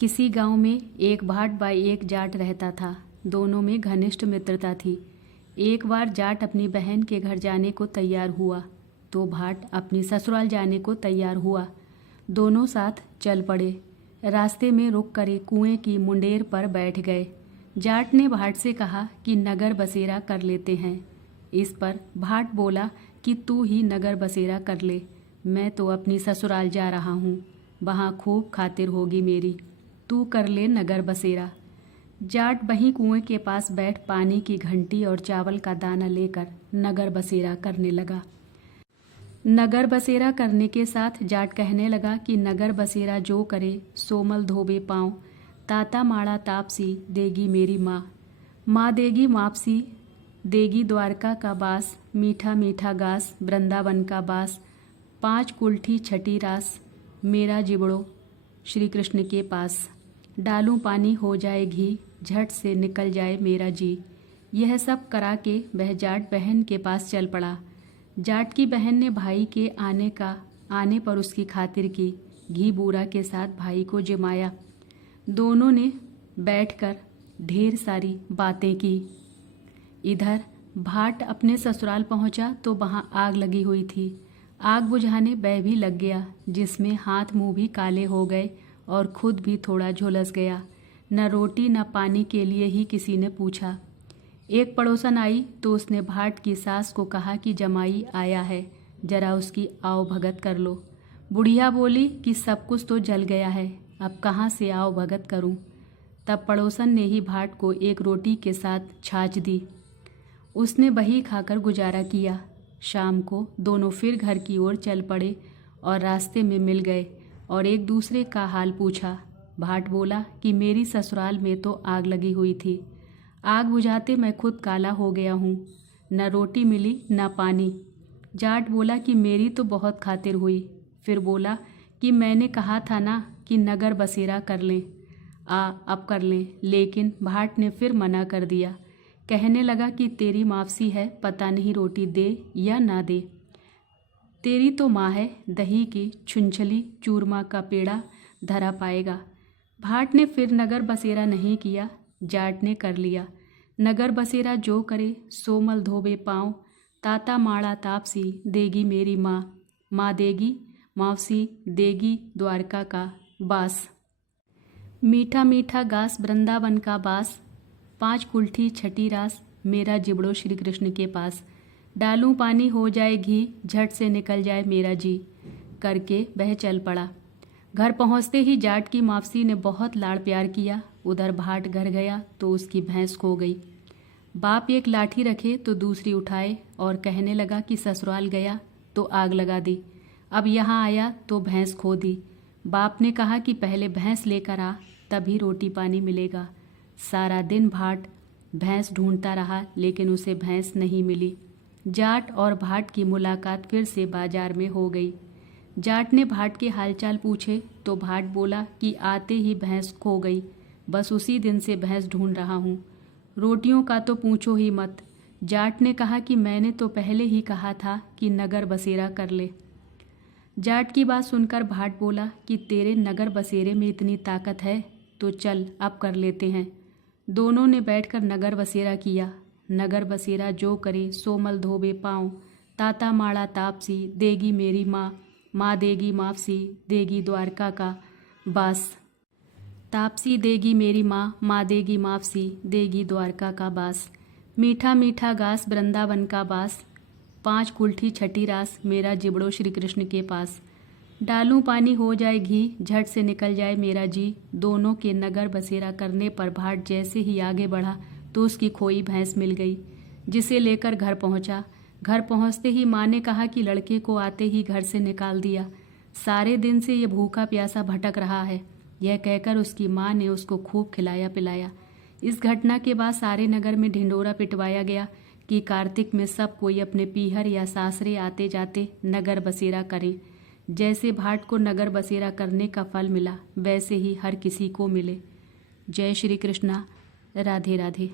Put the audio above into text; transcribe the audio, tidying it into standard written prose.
किसी गांव में एक भाट व एक जाट रहता था। दोनों में घनिष्ठ मित्रता थी। एक बार जाट अपनी बहन के घर जाने को तैयार हुआ तो भाट अपनी ससुराल जाने को तैयार हुआ। दोनों साथ चल पड़े। रास्ते में रुक कर कुएं की मुंडेर पर बैठ गए। जाट ने भाट से कहा कि नगर बसेरा कर लेते हैं। इस पर भाट बोला कि तू ही नगर बसेरा कर ले, मैं तो अपनी ससुराल जा रहा हूँ, वहाँ खूब खातिर होगी मेरी, तू कर ले नगर बसेरा। जाट वहीं कुएं के पास बैठ पानी की घंटी और चावल का दाना लेकर नगर बसेरा करने लगा। नगर बसेरा करने के साथ जाट कहने लगा कि नगर बसेरा जो करे सोमल धोबे पाँव, ताता माड़ा तापसी देगी मेरी माँ, माँ देगी मापसी देगी द्वारका का बास, मीठा मीठा घास वृंदावन का बास, 5 कुल्ठी छठी रास मेरा जिबड़ो श्री कृष्ण के पास, डालूं पानी हो जाए घी झट से निकल जाए मेरा जी। यह सब करा के वह जाट बहन के पास चल पड़ा। जाट की बहन ने भाई के आने पर उसकी खातिर की, घी बूरा के साथ भाई को जिमाया। दोनों ने बैठकर ढेर सारी बातें की। इधर भाट अपने ससुराल पहुंचा तो वहां आग लगी हुई थी। आग बुझाने वह भी लग गया, जिसमें हाथ मुंह भी काले हो गए और खुद भी थोड़ा झुलस गया। न रोटी न पानी के लिए ही किसी ने पूछा। एक पड़ोसन आई तो उसने भाट की सास को कहा कि जमाई आया है, जरा उसकी आओ भगत कर लो। बुढ़िया बोली कि सब कुछ तो जल गया है, अब कहाँ से आओ भगत करूं। तब पड़ोसन ने ही भाट को एक रोटी के साथ छाछ दी। उसने वही खाकर गुजारा किया। शाम को दोनों फिर घर की ओर चल पड़े और रास्ते में मिल गए और एक दूसरे का हाल पूछा। भाट बोला कि मेरी ससुराल में तो आग लगी हुई थी, आग बुझाते मैं खुद काला हो गया हूँ, न रोटी मिली न पानी। जाट बोला कि मेरी तो बहुत खातिर हुई। फिर बोला कि मैंने कहा था ना कि नगर बसेरा कर लें, अब कर लें। लेकिन भाट ने फिर मना कर दिया। कहने लगा कि तेरी मावसी है, पता नहीं रोटी दे या ना दे। तेरी तो माँ है, दही की छुंछली चूरमा का पेड़ा धरा पाएगा। भाट ने फिर नगर बसेरा नहीं किया, जाट ने कर लिया। नगर बसेरा जो करे सोमल धोबे पाँव, ताता माड़ा तापसी देगी मेरी माँ, माँ देगी मावसी देगी द्वारका का बास, मीठा मीठा घास वृंदावन का बास, 5 कुल्ठी छठी रास मेरा जिबड़ो श्री कृष्ण के पास, डालूं पानी हो जाए घी झट से निकल जाए मेरा जी। करके वह चल पड़ा। घर पहुंचते ही जाट की मावसी ने बहुत लाड़ प्यार किया। उधर भाट घर गया तो उसकी भैंस खो गई। बाप एक लाठी रखे तो दूसरी उठाए और कहने लगा कि ससुराल गया तो आग लगा दी, अब यहाँ आया तो भैंस खो दी। बाप ने कहा कि पहले भैंस लेकर आ, तभी रोटी पानी मिलेगा। सारा दिन भाट भैंस ढूंढता रहा, लेकिन उसे भैंस नहीं मिली। जाट और भाट की मुलाकात फिर से बाजार में हो गई। जाट ने भाट के हालचाल पूछे तो भाट बोला कि आते ही भैंस खो गई, बस उसी दिन से भैंस ढूंढ रहा हूँ। रोटियों का तो पूछो ही मत। जाट ने कहा कि मैंने तो पहले ही कहा था कि नगर बसेरा कर ले। जाट की बात सुनकर भाट बोला कि तेरे नगर बसेरे में इतनी ताकत है तो चल अब कर लेते हैं। दोनों ने बैठकर नगर बसेरा किया। नगर बसेरा जो करे सोमल धोबे पाँव, ताता माड़ा तापसी देगी मेरी माँ, माँ देगी मापसी देगी द्वारका का बास, तापसी देगी मेरी माँ, माँ देगी मापसी देगी द्वारका का बास, मीठा मीठा घास वृंदावन का बास, 5 कुल्ठी छठी रास मेरा जिबड़ो श्री कृष्ण के पास, डालूं पानी हो जाए घी झट से निकल जाए मेरा जी। दोनों के नगर बसेरा करने पर भाट जैसे ही आगे बढ़ा तो उसकी खोई भैंस मिल गई, जिसे लेकर घर पहुंचा। घर पहुंचते ही माँ ने कहा कि लड़के को आते ही घर से निकाल दिया, सारे दिन से ये भूखा प्यासा भटक रहा है। यह कहकर उसकी माँ ने उसको खूब खिलाया पिलाया। इस घटना के बाद सारे नगर में ढिंढोरा पिटवाया गया कि कार्तिक में सब कोई अपने पीहर या सासरे आते जाते नगर बसेरा करें। जैसे भाट को नगर बसेरा करने का फल मिला, वैसे ही हर किसी को मिले। जय श्री कृष्णा। राधे राधे।